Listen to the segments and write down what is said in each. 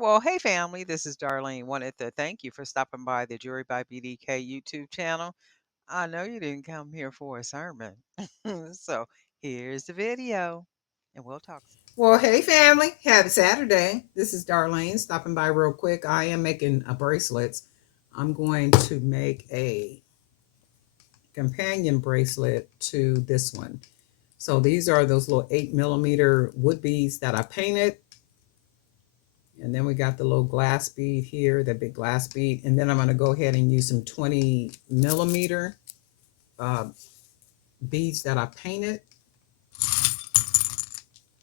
Well, hey family, this is Darlene. Wanted to thank you for stopping by the Jury by BDK YouTube channel. I know you didn't come here for a sermon. So here's the video and we'll talk. Well, hey family, happy Saturday. This is Darlene stopping by real quick. I am making a bracelets. I'm going to make a companion bracelet to this one. So these are those little 8mm wood beads that I painted. And then we got the little glass bead here, the big glass bead. And then I'm going to go ahead and use some 20mm uh, beads that I painted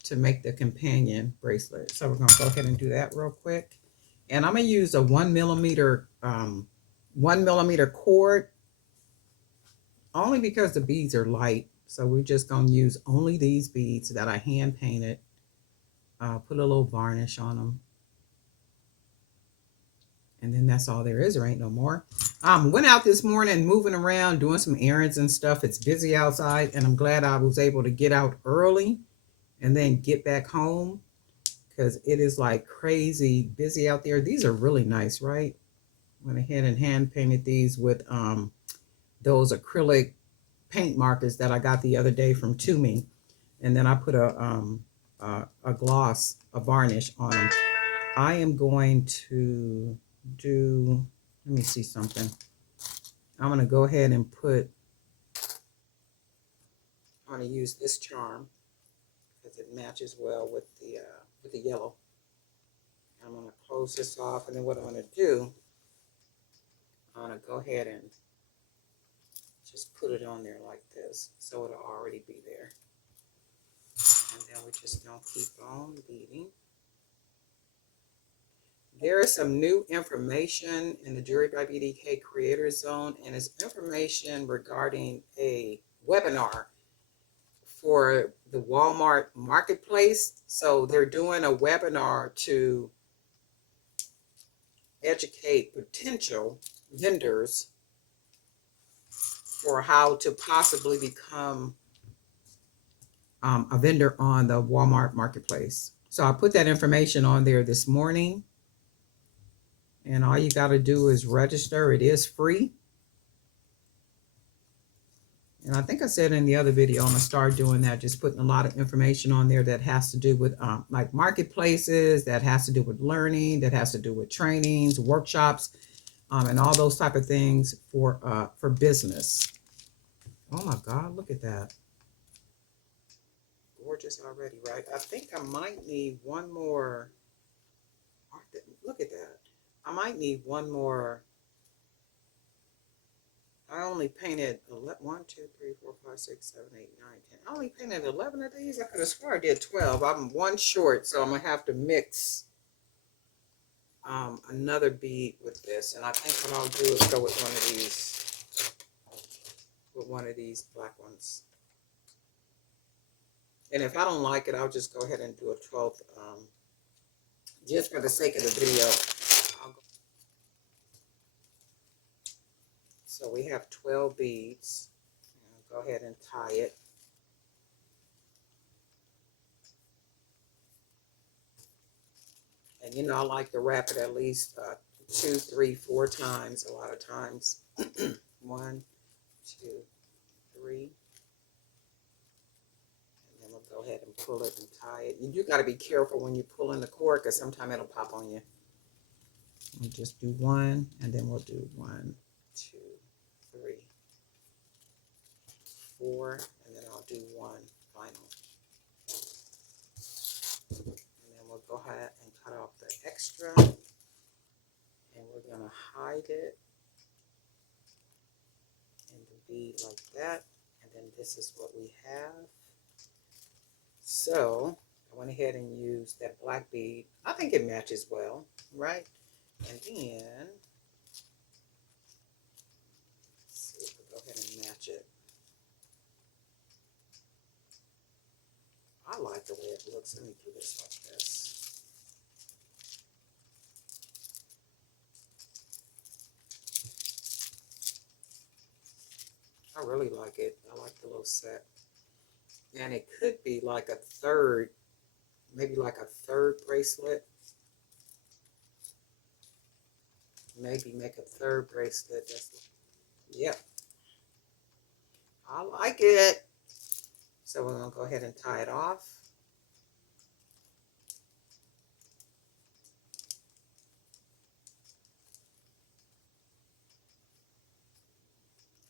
to make the companion bracelet. So we're going to go ahead and do that real quick. And I'm going to use a 1mm cord, only because the beads are light. So we're just going to use only these beads that I hand painted. Put a little varnish on them. And then that's all there is. There ain't no more. Went out this morning moving around, doing some errands and stuff. It's busy outside, and I'm glad I was able to get out early and then get back home, because it is like crazy busy out there. These are really nice, right? Went ahead and hand painted these with those acrylic paint markers that I got the other day from Toomey. And then I put a gloss, a varnish on them. I am going to do, let me see something. I'm going to go ahead and I'm going to use this charm because it matches well with the yellow. I'm going to close this off, and then what I'm going to do, I'm going to go ahead and just put it on there like this, so it'll already be there. And then we're just going to keep on beading. There is some new information in the Jury by BDK Creator Zone, and it's information regarding a webinar for the Walmart Marketplace. So they're doing a webinar to educate potential vendors for how to possibly become a vendor on the Walmart Marketplace. So I put that information on there this morning. And all you got to do is register. It is free. And I think I said in the other video, I'm going to start doing that, just putting a lot of information on there that has to do with like marketplaces, that has to do with learning, that has to do with trainings, workshops, and all those type of things for business. Oh my God, look at that. Gorgeous already, right? I think I might need one more. Look at that. I might need one more. I only painted 1, 2, 3, 4, 5, 6, 7, 8, 9, 10. I only painted 11 of these. I could have sworn I did 12. I'm one short, so I'm going to have to mix another bead with this. And I think what I'll do is go with one of these black ones. And if I don't like it, I'll just go ahead and do a 12th, just for the sake of the video. So we have 12 beads. I'll go ahead and tie it. And you know, I like to wrap it at least 2, 3, 4 times, a lot of times. 1, 2, 3. And then we'll go ahead and pull it and tie it. You got to be careful when you pull in the cord, because sometimes it'll pop on you. We'll just do 1, and then we'll do 1, 2, 3, 4, and then I'll do 1 final. And then we'll go ahead and cut off the extra, and we're going to hide it in the bead like that. And then this is what we have. So I went ahead and used that black bead. I think it matches well, right? And then let's see if we'll go ahead and match it. I like the way it looks. Let me do this like this. I really like it. I like the little set. And it could be like a third, maybe like a third bracelet. maybe make a third bracelet. Yep, I like it. So we're gonna go ahead and tie it off.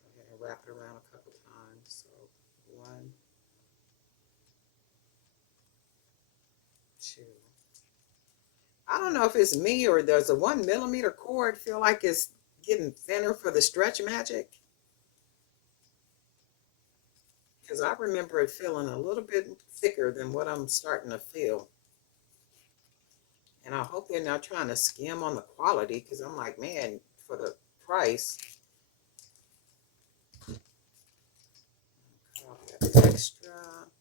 Go ahead and wrap it around a couple times. So 1, 2. I don't know if it's me or there's a 1 millimeter cord feel like it's getting thinner for the stretch magic. Because I remember it feeling a little bit thicker than what I'm starting to feel. And I hope they're not trying to skim on the quality because I'm like, man, for the price. Cut off that extra.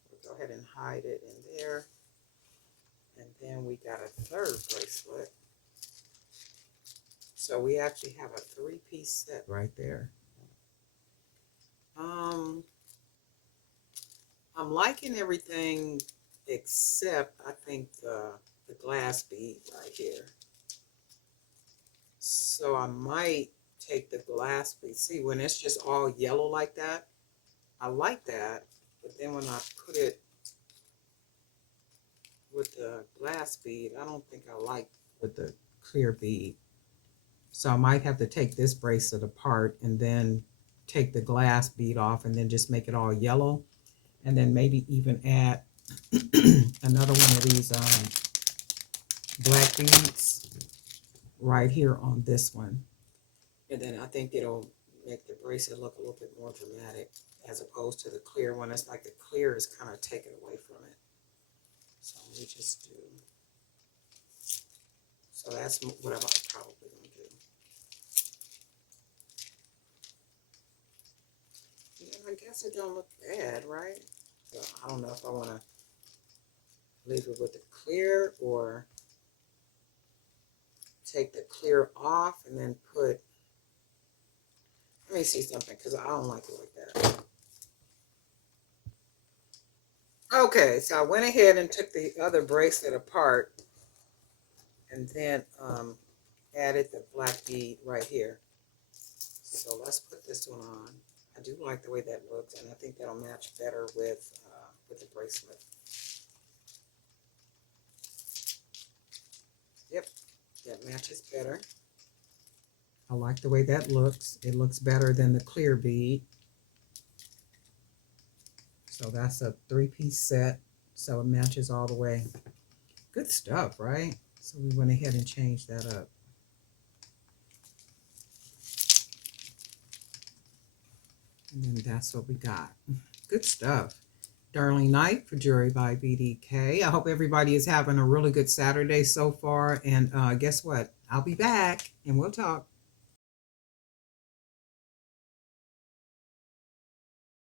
We'll go ahead and hide it in there. And then we got a third bracelet. So we actually have a 3-piece set right there. I'm liking everything except I think the glass bead right here. So I might take the glass bead. See, when it's just all yellow like that, I like that. But then when I put it with the glass bead, I don't think I like with the clear bead. So I might have to take this bracelet apart and then take the glass bead off and then just make it all yellow. And then maybe even add another one of these black beads right here on this one. And then I think it'll make the bracelet look a little bit more dramatic as opposed to the clear one. It's like the clear is kind of taken away from it. So let me just do. So that's what I'm probably going to do. Yeah, I guess it don't look bad, right? So I don't know if I want to leave it with the clear or take the clear off and then put. Let me see something because I don't like it like that. Okay, so I went ahead and took the other bracelet apart and then added the black bead right here. So let's put this one on. I do like the way that looks, and I think that'll match better with the bracelet. Yep, that matches better. I like the way that looks. It looks better than the clear bead. So that's a 3-piece set. So it matches all the way. Good stuff, right? So we went ahead and changed that up. And then that's what we got. Good stuff. Darling Night for Jewelry by BDK. I hope everybody is having a really good Saturday so far. And guess what? I'll be back and we'll talk.